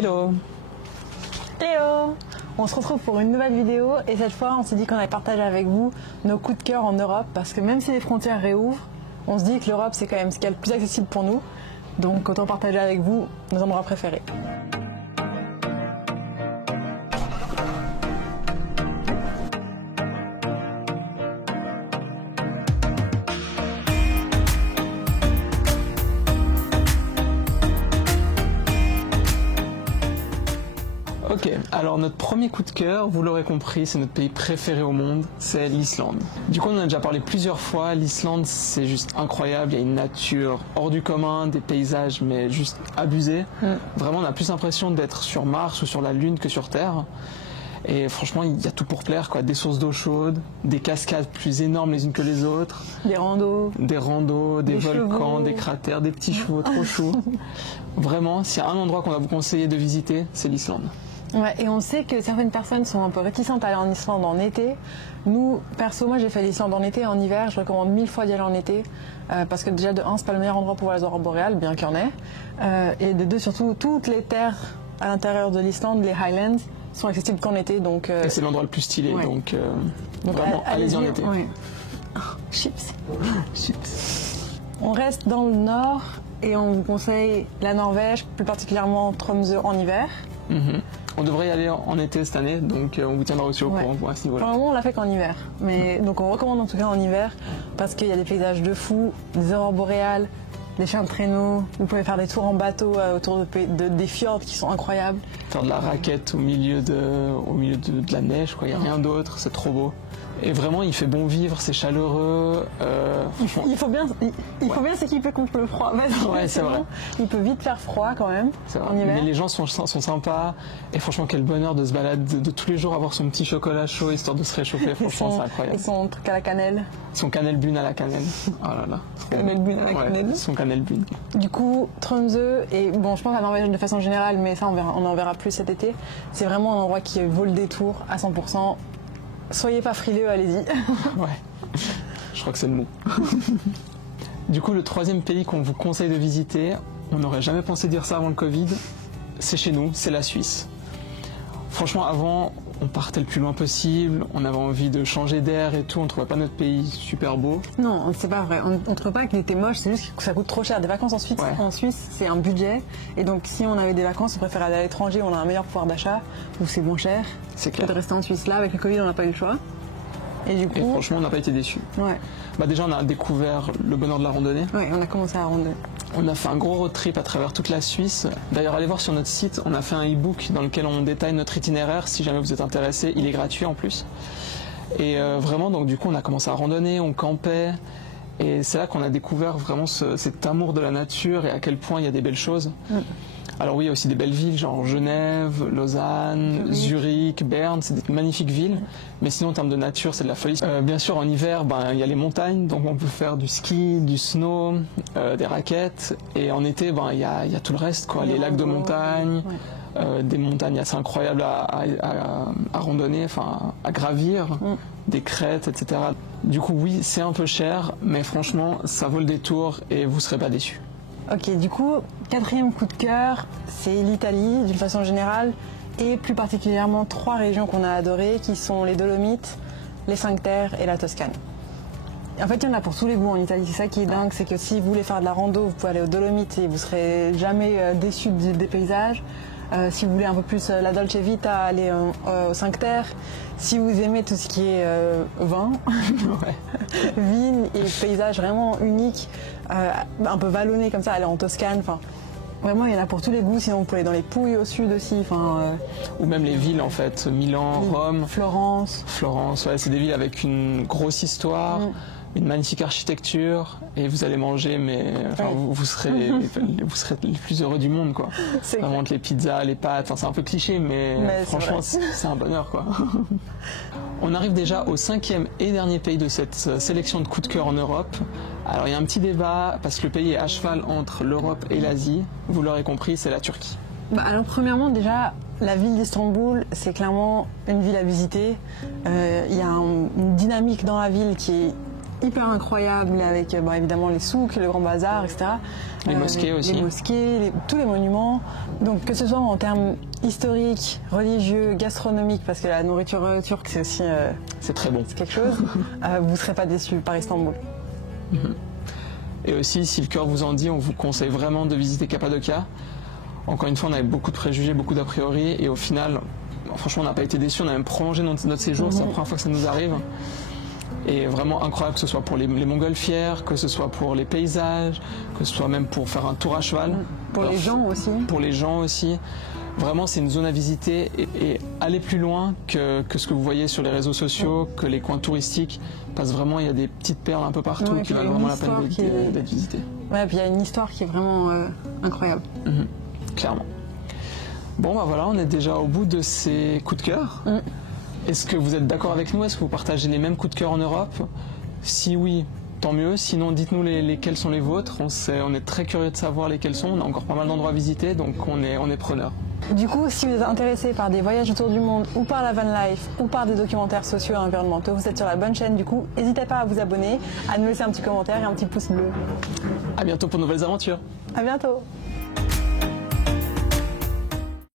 Hello! Hello! On se retrouve pour une nouvelle vidéo et cette fois on s'est dit qu'on allait partager avec vous nos coups de cœur en Europe parce que même si les frontières réouvrent, on se dit que l'Europe c'est quand même ce qui est le plus accessible pour nous. Donc autant partager avec vous nos endroits préférés. Ok, alors notre premier coup de cœur, vous l'aurez compris, c'est notre pays préféré au monde, c'est l'Islande. Du coup on en a déjà parlé plusieurs fois, l'Islande c'est juste incroyable, il y a une nature hors du commun, des paysages mais juste abusés. Vraiment on a plus l'impression d'être sur Mars ou sur la Lune que sur Terre. Et franchement il y a tout pour plaire, quoi. Des sources d'eau chaude, des cascades plus énormes les unes que les autres. Des randos, des volcans, chevaux. Des cratères, des petits chevaux trop choux. Vraiment, s'il y a un endroit qu'on va vous conseiller de visiter, c'est l'Islande. Ouais, et on sait que certaines personnes sont un peu réticentes à aller en Islande en été. Nous, perso, moi j'ai fait l'Islande en été et en hiver. Je recommande 1000 fois d'y aller en été parce que déjà de 1, c'est pas le meilleur endroit pour voir les aurores boréales, bien qu'il y en ait. Et de 2, surtout, toutes les terres à l'intérieur de l'Islande, les Highlands, sont accessibles qu'en été. Donc, et c'est l'endroit le plus stylé, ouais. donc vraiment, allez-y en été. Ouais. Chips. On reste dans le nord et on vous conseille la Norvège, plus particulièrement Tromsø en hiver. On devrait y aller en été cette année, donc on vous tiendra aussi au courant à ce niveau-là. Pour le moment, on l'a fait qu'en hiver. Mais, donc on recommande en tout cas en hiver parce qu'il y a des paysages de fou, des aurores boréales, des chiens de traîneau. Vous pouvez faire des tours en bateau autour des fjords qui sont incroyables. Faire de la raquette au milieu de la neige, quoi. Il n'y a rien d'autre, c'est trop beau. Et vraiment, il fait bon vivre, c'est chaleureux. Il faut bien s'équiper contre le froid. Ouais, c'est vrai. Il peut vite faire froid quand même. En hiver. Mais les gens sont sympas. Et franchement, quel bonheur de se balader, de tous les jours avoir son petit chocolat chaud histoire de se réchauffer. Franchement, c'est incroyable. Et son truc à la cannelle. Son cannelle-bune à la cannelle. Oh là là. Cannelle-bune à la cannelle. Son cannelle-bune. Du coup, Tromsø, et bon, je pense à Norvège de façon générale, mais ça, on en verra plus cet été. C'est vraiment un endroit qui vaut le détour à 100%. Soyez pas frileux, allez-y. Ouais, je crois que c'est le mot. Du coup, le troisième pays qu'on vous conseille de visiter, on n'aurait jamais pensé dire ça avant le Covid, c'est chez nous, c'est la Suisse. Franchement, avant, on partait le plus loin possible, on avait envie de changer d'air et tout, on ne trouvait pas notre pays super beau. Non, c'est pas vrai, on ne trouve pas qu'il était moche, c'est juste que ça coûte trop cher. Des vacances en Suisse, c'est un budget, et donc si on avait des vacances, on préfère aller à l'étranger où on a un meilleur pouvoir d'achat, où c'est moins cher, que de rester en Suisse. Là, avec le Covid, on n'a pas eu le choix. Et du coup, franchement, on n'a pas été déçus. Ouais. Bah déjà, on a découvert le bonheur de la randonnée. Ouais, on a commencé à randonner. On a fait un gros road trip à travers toute la Suisse. D'ailleurs, allez voir sur notre site, on a fait un e-book dans lequel on détaille notre itinéraire. Si jamais vous êtes intéressé, il est gratuit en plus. Et vraiment, donc du coup, on a commencé à randonner, on campait. Et c'est là qu'on a découvert vraiment cet amour de la nature et à quel point il y a des belles choses. Alors oui, il y a aussi des belles villes, genre Genève, Lausanne, Zurich, Berne, c'est des magnifiques villes. Mais sinon, en termes de nature, c'est de la folie. Bien sûr, en hiver, il y a les montagnes, donc on peut faire du ski, du snow, des raquettes. Et en été, il y a tout le reste, quoi. Les lacs de montagne, des montagnes assez incroyables à randonner, enfin à gravir, des crêtes, etc. Du coup, oui, c'est un peu cher, mais franchement, ça vaut le détour et vous ne serez pas déçus. Ok, du coup, quatrième coup de cœur, c'est l'Italie d'une façon générale et plus particulièrement 3 régions qu'on a adorées qui sont les Dolomites, les 5 Terres et la Toscane. En fait, il y en a pour tous les goûts en Italie, c'est ça qui est dingue, c'est que si vous voulez faire de la rando, vous pouvez aller aux Dolomites et vous serez jamais déçus des paysages. Si vous voulez un peu plus la Dolce Vita, allez aux 5 Terres. Si vous aimez tout ce qui est vin, vignes et paysages vraiment uniques, un peu vallonnés comme ça, allez en Toscane. Vraiment, il y en a pour tous les goûts. Sinon, vous pouvez aller dans les Pouilles au sud aussi. Ou même les villes, en fait. Milan, Rome. Florence. Ouais, c'est des villes avec une grosse histoire, une magnifique architecture. Et vous allez manger, mais vous serez les plus heureux du monde, quoi. Vraiment, les pizzas, les pâtes. C'est un peu cliché, mais franchement, c'est un bonheur, quoi. On arrive déjà au 5e et dernier pays de cette sélection de coups de cœur en Europe. Alors il y a un petit débat parce que le pays est à cheval entre l'Europe et l'Asie. Vous l'aurez compris, c'est la Turquie. Alors premièrement déjà, la ville d'Istanbul, c'est clairement une ville à visiter. Il y a une dynamique dans la ville qui est hyper incroyables avec évidemment les souks, le grand bazar, etc. Les mosquées aussi. Les mosquées, tous les monuments. Donc que ce soit en termes historiques, religieux, gastronomiques, parce que la nourriture turque c'est aussi c'est très bon. C'est quelque chose, vous ne serez pas déçus par Istanbul. Et aussi, si le cœur vous en dit, on vous conseille vraiment de visiter Cappadocia. Encore une fois, on avait beaucoup de préjugés, beaucoup d'a priori, et au final, franchement, on n'a pas été déçus, on a même prolongé notre séjour, c'est la première fois que ça nous arrive. Et vraiment incroyable, que ce soit pour les montgolfières, que ce soit pour les paysages, que ce soit même pour faire un tour à cheval. Pour les gens aussi. Pour les gens aussi. Vraiment, c'est une zone à visiter et aller plus loin que ce que vous voyez sur les réseaux sociaux, que les coins touristiques, parce que vraiment, il y a des petites perles un peu partout qui valent vraiment la peine d'être visitées. Ouais, puis il y a une histoire qui est vraiment incroyable. Clairement. Bon, bah voilà, on est déjà au bout de ces coups de cœur. Est-ce que vous êtes d'accord avec nous? Est-ce que vous partagez les mêmes coups de cœur en Europe? Si oui, tant mieux. Sinon, dites-nous lesquels sont les vôtres. On est très curieux de savoir lesquels sont. On a encore pas mal d'endroits à visiter, donc on est preneurs. Du coup, si vous êtes intéressé par des voyages autour du monde, ou par la van life, ou par des documentaires sociaux et environnementaux, vous êtes sur la bonne chaîne. Du coup, n'hésitez pas à vous abonner, à nous laisser un petit commentaire et un petit pouce bleu. À bientôt pour de nouvelles aventures. À bientôt.